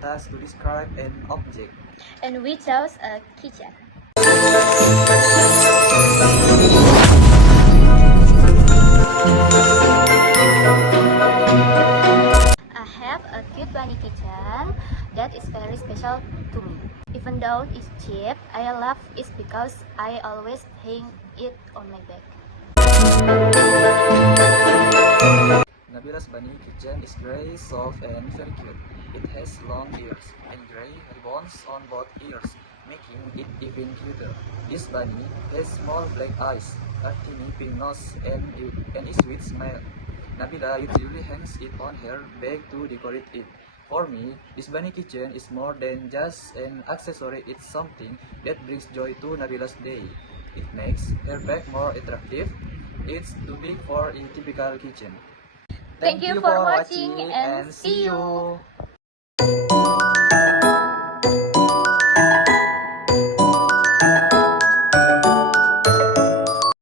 task to describe an object. And we chose a kitchen. I have a cute bunny kitchen that is very special to me. Even though it's cheap, I love it because I always hang it on my back. Nabila's bunny kitchen is gray, soft, and very cute. It has long ears and gray ribbons on both ears, making it even cuter. This bunny has small black eyes, a tiny pink nose, and a sweet smile. Nabila usually hangs it on her bag to decorate it. For me, this bunny kitchen is more than just an accessory, it's something that brings joy to Nabila's day. It makes her bag more attractive. It's too big for a typical kitchen. Thank you for watching and see you.